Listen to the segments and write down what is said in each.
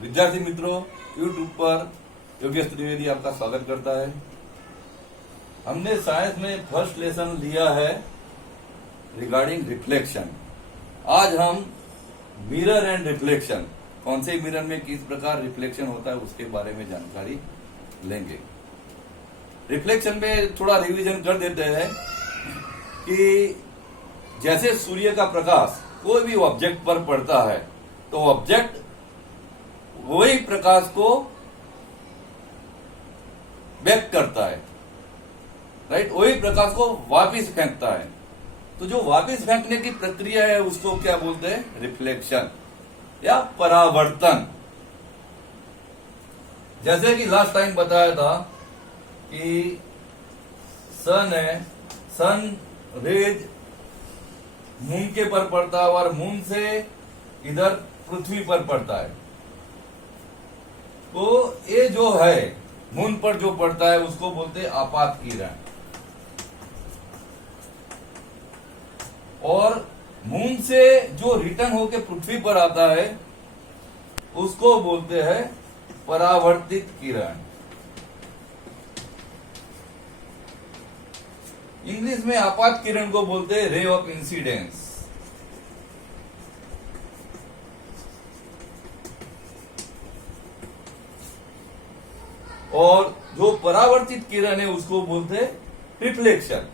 विद्यार्थी मित्रों, यूट्यूब पर योगेश त्रिवेदी आपका स्वागत करता है। हमने साइंस में फर्स्ट लेसन लिया है रिगार्डिंग रिफ्लेक्शन। आज हम मिरर एंड रिफ्लेक्शन, कौन से मिरर में किस प्रकार रिफ्लेक्शन होता है उसके बारे में जानकारी लेंगे। रिफ्लेक्शन में थोड़ा रिवीजन कर देते हैं कि जैसे सूर्य का प्रकाश कोई भी ऑब्जेक्ट पर पड़ता है तो ऑब्जेक्ट वही प्रकाश को बैक करता है, राइट, वही प्रकाश को वापिस फेंकता है। तो जो वापिस फेंकने की प्रक्रिया है उसको क्या बोलते हैं? रिफ्लेक्शन या परावर्तन। जैसे कि लास्ट टाइम बताया था कि सन है, सन रेज मून के पर पड़ता है और मून से इधर पृथ्वी पर पड़ता है। तो ये जो है मून पर जो पड़ता है उसको बोलते हैं आपात किरण, और मून से जो रिटर्न होके पृथ्वी पर आता है उसको बोलते हैं परावर्तित किरण। इंग्लिश में आपात किरण को बोलते हैं रे ऑफ इंसिडेंस। और जो परावर्तित किरण है उसको बोलते हैं रिफ्लेक्शन,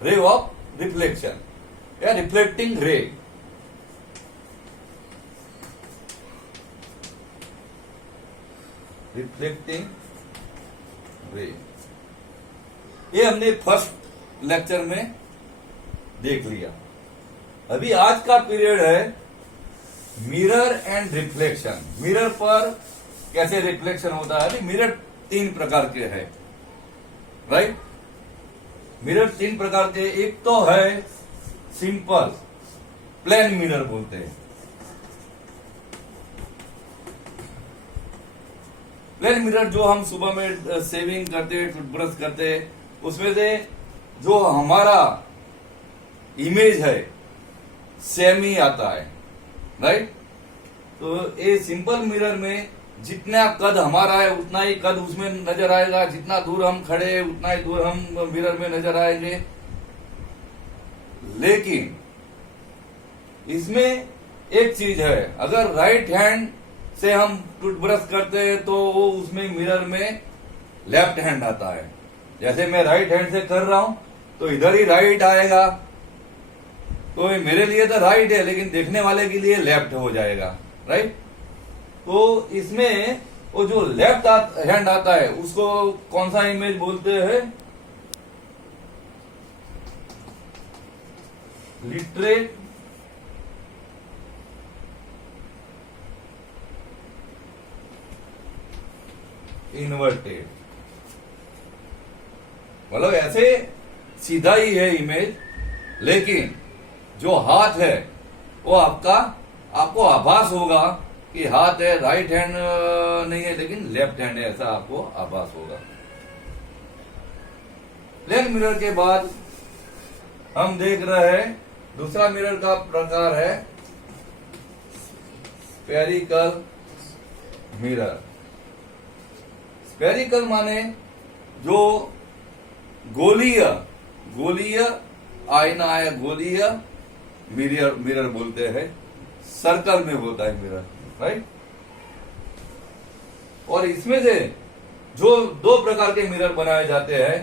रे ऑफ रिफ्लेक्शन या रिफ्लेक्टिंग रे। रिफ्लेक्टिंग रे ये हमने फर्स्ट लेक्चर में देख लिया। अभी आज का पीरियड है मिरर एंड रिफ्लेक्शन। मिरर पर कैसे रिफ्लेक्शन होता है? मिरर तीन प्रकार के हैं, राइट। मिरर तीन प्रकार के, एक तो है सिंपल प्लेन मिरर बोलते हैं। प्लेन मिरर जो हम सुबह में शेविंग करते हैं, टूथब्रश करते हैं, उसमें से जो हमारा इमेज है सेम ही आता है, राइट। तो ये सिंपल मिरर में जितना कद हमारा है उतना ही कद उसमें नजर आएगा, जितना दूर हम खड़े हैं उतना ही दूर हम मिरर में नजर आएंगे। लेकिन इसमें एक चीज है, अगर राइट हैंड से हम टूथब्रश करते हैं तो वो उसमें मिरर में लेफ्ट हैंड आता है। जैसे मैं राइट हैंड से कर रहा हूं तो इधर ही राइट आएगा, तो मेरे लिए तो राइट है लेकिन देखने वाले के लिए लेफ्ट हो जाएगा, राइट। तो इसमें वो जो लेफ्ट हैंड आता है उसको कौन सा इमेज बोलते हैं? Literate inverted. मतलब ऐसे सीधा ही है इमेज, लेकिन जो हाथ है वो आपको आभास होगा कि हाथ है, राइट हैंड नहीं है लेकिन लेफ्ट हैंड है, ऐसा आपको आभास होगा। प्लेन मिरर के बाद हम देख रहे हैं दूसरा मिरर का प्रकार है स्फेरिकल मिरर। स्फेरिकल माने जो गोलीय आईना है, गोलीय मिरर बोलते हैं। सर्कल में होता है मिरर, राइट। और इसमें से जो दो प्रकार के मिरर बनाए जाते हैं,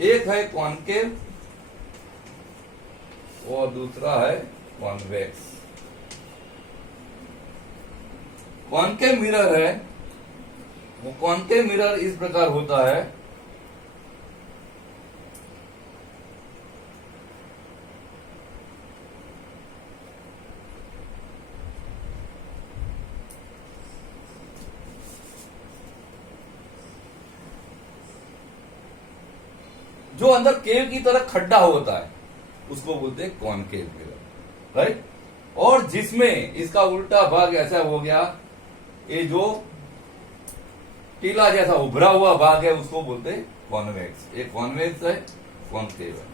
एक है कॉनकेव और दूसरा है कॉन्वेक्स। कॉनकेव मिरर है, वो कॉनकेव मिरर इस प्रकार होता है, जो अंदर केव की तरह खड्डा होता है उसको बोलते हैं कॉनकेव मिरर, राइट। और जिसमें इसका उल्टा भाग ऐसा हो गया, ये जो टीला जैसा उभरा हुआ भाग है उसको बोलते हैं कॉन्वेक्स। ये कॉन्वेक्स है, कॉनकेव है।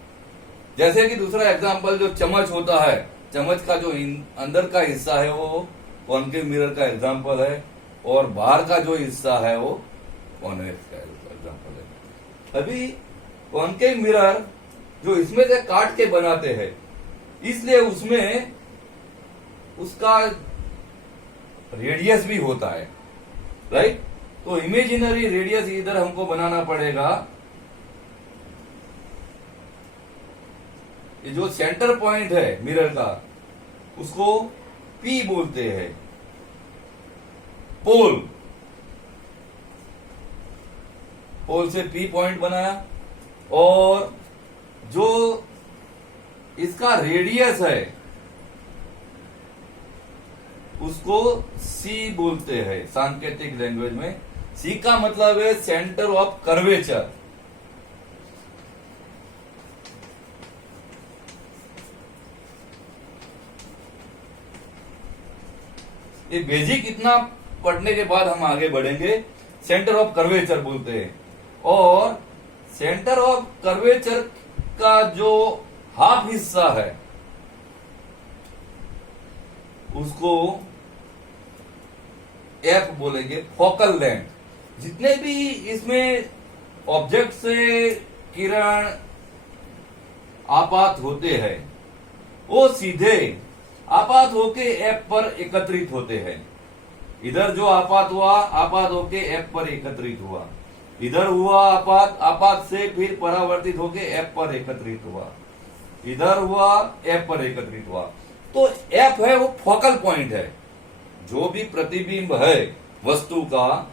जैसे कि दूसरा एग्जांपल जो चम्मच होता है, चम्मच का जो अंदर का हिस्सा है वो कॉन्केव मिरर का एग्जांपल है, और बाहर का जो हिस्सा है वो कॉन्वेक्स का एग्जांपल है। अभी कॉन्केव मिरर जो इसमें से काट के बनाते हैं, इसलिए उसमें उसका रेडियस भी होता है, राइट। तो इमेजिनरी रेडियस इधर हमको बनाना पड़ेगा। ये जो सेंटर पॉइंट है मिरर का, उसको P बोलते हैं, पोल। पोल से P पॉइंट बनाया, और जो इसका रेडियस है उसको C बोलते हैं सांकेतिक लैंग्वेज में। C का मतलब है सेंटर ऑफ कर्वेचर। ये बेसिक इतना पढ़ने के बाद हम आगे बढ़ेंगे। सेंटर ऑफ कर्वेचर बोलते हैं, और सेंटर ऑफ कर्वेचर का जो हाफ हिस्सा है उसको F बोलेंगे, फोकल लेंथ। जितने भी इसमें ऑब्जेक्ट से किरण आपात होते हैं वो सीधे आपात होके F पर एकत्रित होते हैं। इधर जो आपात हुआ, आपात होके F पर एकत्रित हुआ, इधर हुआ आपात, आपात से फिर परावर्तित होके F पर एकत्रित हुआ, इधर हुआ F पर एकत्रित हुआ। तो F है वो फोकल पॉइंट है। जो भी प्रतिबिंब है वस्तु का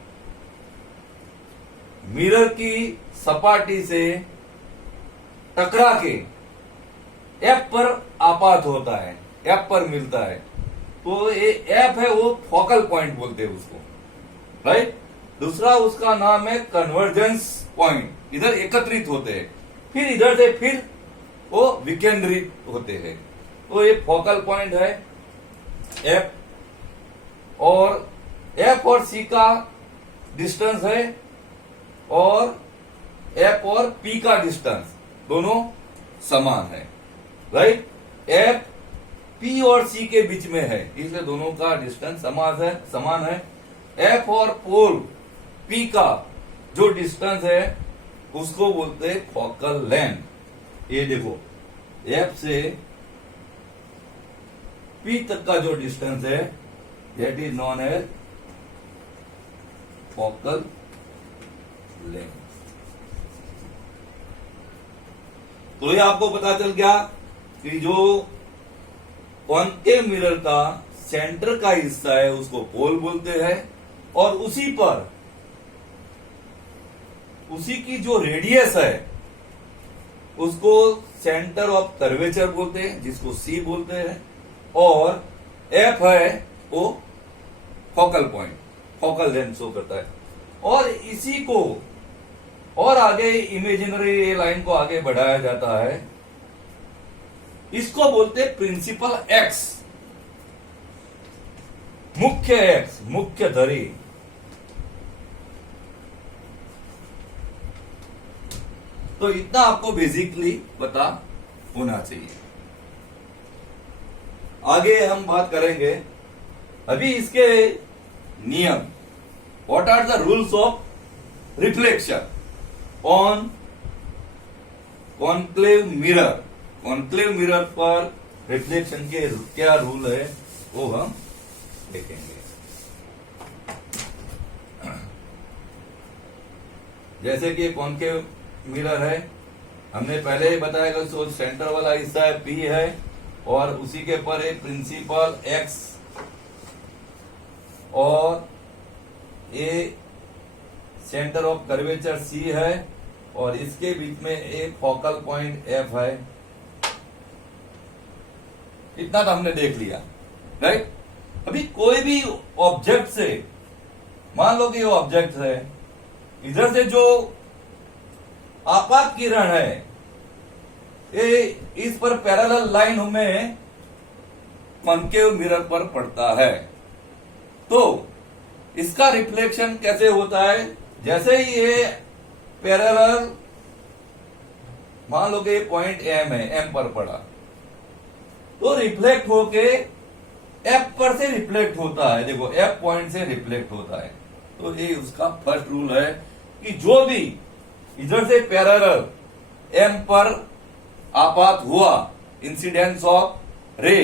मिरर की सपाटी से टकरा के F पर आपात होता है, F पर मिलता है, तो ये F है वो फोकल पॉइंट बोलते हैं उसको, राइट। दूसरा उसका नाम है कन्वर्जेंस पॉइंट। इधर एकत्रित होते हैं, फिर इधर से फिर वो विकेंद्रित होते हैं। तो ये फोकल पॉइंट है F, और F और C का डिस्टेंस है, और F और P का डिस्टेंस दोनों समान है, राइट। F P और C के बीच में है, इसलिए दोनों का डिस्टेंस समान है। F और पोल P का जो डिस्टेंस है उसको बोलते हैं फोकल लेंथ। ये देखो, F से P तक का जो डिस्टेंस है that is known as focal length. तो ये आपको पता चल गया कि जो कॉन्केव मिरर का सेंटर का हिस्सा है उसको पोल बोलते हैं, और उसी पर उसी की जो रेडियस है उसको सेंटर ऑफ कर्वेचर बोलते हैं, जिसको C बोलते हैं, और F है वो focal point, focal length show करता है। और इसी को और आगे इमेजिनरी लाइन को आगे बढ़ाया जाता है, इसको बोलते हैं प्रिंसिपल X, मुख्य X, मुख्य धरी। तो इतना आपको बेसिकली पता होना चाहिए। आगे हम बात करेंगे अभी इसके नियम, what are the rules of reflection on concave mirror. Concave mirror पर रिफ्लेक्शन के क्या रूल है वो हम देखेंगे। जैसे कि कॉन्केव मिरर है, हमने पहले ही बताया कि जो सेंटर वाला हिस्सा है P है, और उसी के पर एक प्रिंसिपल X, और ये सेंटर ऑफ कर्वेचर C है, और इसके बीच में एक फोकल पॉइंट F है। इतना तो हमने देख लिया, राइट। अभी कोई भी ऑब्जेक्ट से, मान लो कि ये ऑब्जेक्ट है, इधर से जो आपात किरण है ये इस पर पैरेलल लाइन में कॉन्केव मिरर पर पड़ता है, तो इसका रिफ्लेक्शन कैसे होता है। जैसे ही ये पैरेलल, मान लो कि पॉइंट M है, M पर पड़ा, तो रिफ्लेक्ट होके एफ पर से रिफ्लेक्ट होता है। देखो एफ पॉइंट से रिफ्लेक्ट होता है। तो ये उसका फर्स्ट रूल है कि जो भी इधर से पैरेलल एम पर आपात हुआ, incidence of ray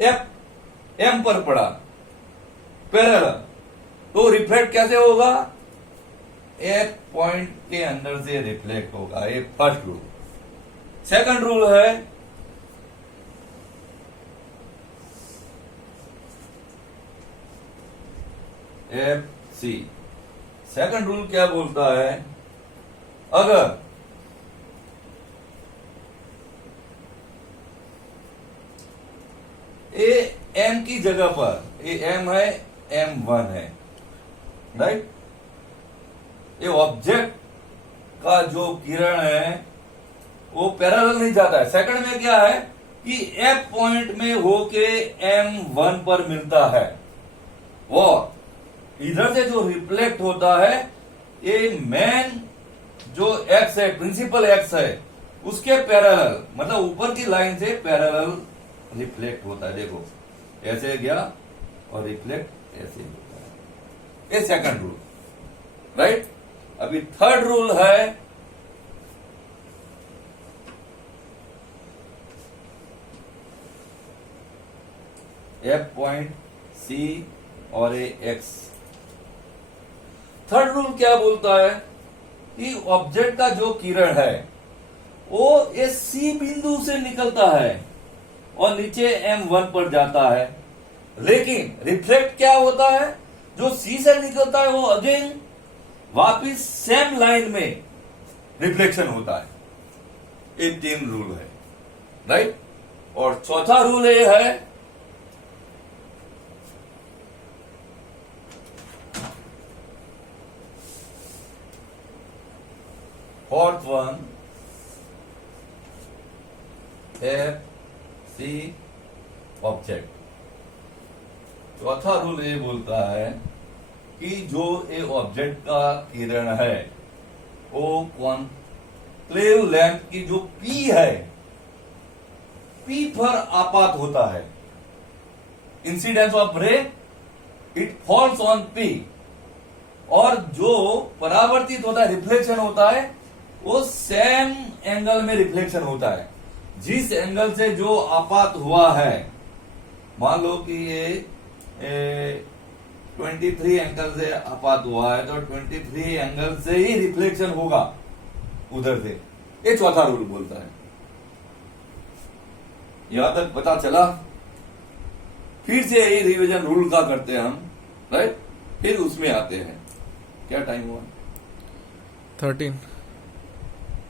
F M पर पड़ा पैरेलल, तो रिफ्लेक्ट कैसे होगा? एफ पॉइंट के अंदर से रिफ्लेक्ट होगा। ये फर्स्ट रूल। सेकंड रूल है एफ सी। सेकंड रूल क्या बोलता है? अगर ए एम की जगह पर, ये एम है, M1 है, राइट? ये ऑब्जेक्ट का जो किरण है वो पैरेलल नहीं जाता है। सेकंड में क्या है कि एफ पॉइंट में होके M1 पर मिलता है, वो इधर से जो रिफ्लेक्ट होता है ये मेन जो एक्स है, प्रिंसिपल एक्स है, उसके पैरेलल, मतलब ऊपर की लाइन से पैरेलल रिफ्लेक्ट होता है। देखो ऐसे गया और रिफ्लेक्ट ऐसे होता है। ये सेकंड रूल, राइट? अभी थर्ड रूल है एफ पॉइंट सी और ए एक्स। थर्ड रूल क्या बोलता है कि ऑब्जेक्ट का जो किरण है वो इस सी बिंदु से निकलता है और नीचे M1 पर जाता है, लेकिन रिफ्लेक्ट क्या होता है? जो सी से निकलता है वो अगेन वापिस सेम लाइन में रिफ्लेक्शन होता है। ये तीन रूल है, राइट? और चौथा रूल ये है fourth one, F C object. चौथा रूल ये बोलता है कि जो ये ऑब्जेक्ट का किरण है वो कॉन्क्लेव लेंथ की जो पी है, पी पर आपात होता है। इंसिडेंस ऑफ रे इट फॉल्स ऑन पी, और जो परावर्तित होता है, रिफ्लेक्शन होता है, वो सेम एंगल में रिफ्लेक्शन होता है। जिस एंगल से जो आपात हुआ है, मान लो कि ये 23 एंगल से आपात हुआ है, तो 23 एंगल से ही रिफ्लेक्शन होगा उधर से। ये चौथा रूल बोलता है। यहां तक पता चला? फिर से यही रिवीजन रूल का करते हैं हम, राइट? फिर उसमें आते हैं। क्या टाइम हुआ?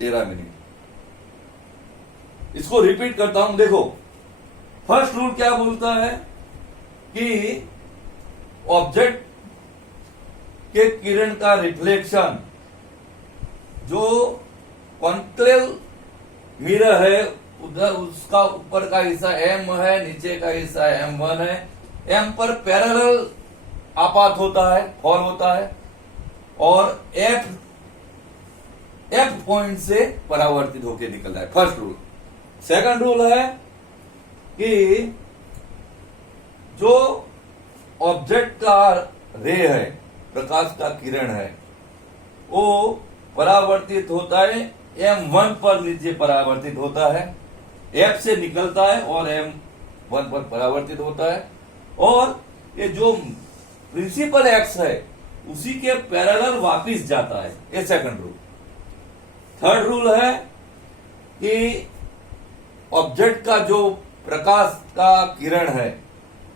13 मिनट। इसको रिपीट करता हूं। देखो फर्स्ट रूल क्या बोलता है कि ऑब्जेक्ट के किरण का रिफ्लेक्शन जो कॉन्क्लेव मिरर है उधर, उसका ऊपर का हिस्सा M है, नीचे का हिस्सा M1 है। M पर पैरेलल आपात होता है, फॉल होता है, और F पॉइंट से परावर्तित होकर निकलता है। First rule. सेकंड रूल है कि जो ऑब्जेक्ट का रे है, प्रकाश का किरण है, वो परावर्तित होता है M1 पर, नीचे परावर्तित होता है, F से निकलता है और M1 पर परावर्तित होता है, और ये जो प्रिंसिपल एक्स है उसी के पैरेलल वापिस जाता है। ये सेकंड रूल। थर्ड रूल है कि ऑब्जेक्ट का जो प्रकाश का किरण है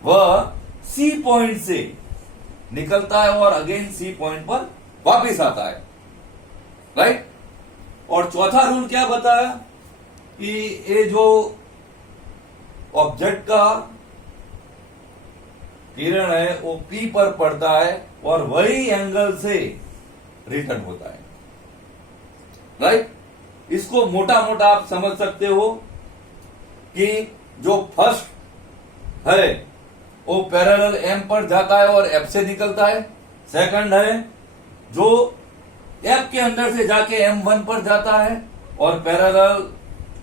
वह सी पॉइंट से निकलता है और अगेन सी पॉइंट पर वापिस आता है, राइट? और चौथा रूल क्या बताया कि ये जो ऑब्जेक्ट का किरण है वो पी पर पड़ता है और वही एंगल से रिटर्न होता है, राइट? इसको मोटा मोटा आप समझ सकते हो कि जो फर्स्ट है वो पैरेलल एम पर जाता है और एफ से निकलता है। सेकंड है जो एफ के अंदर से जाके M1 पर जाता है और पैरेलल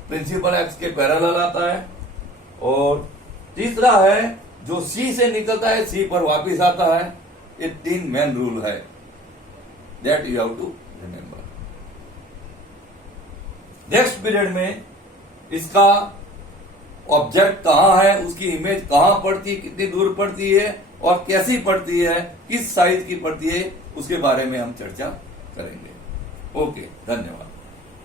प्रिंसिपल एक्स के पैरेलल आता है। और तीसरा है जो सी से निकलता है सी पर वापिस आता है। ये 3 मेन रूल है, that you have to remember. Next period में इसका ऑब्जेक्ट कहां है, उसकी इमेज कहां पड़ती है, कितनी दूर पड़ती है और कैसी पड़ती है, किस साइज की पड़ती है, उसके बारे में हम चर्चा करेंगे। ओके, धन्यवाद।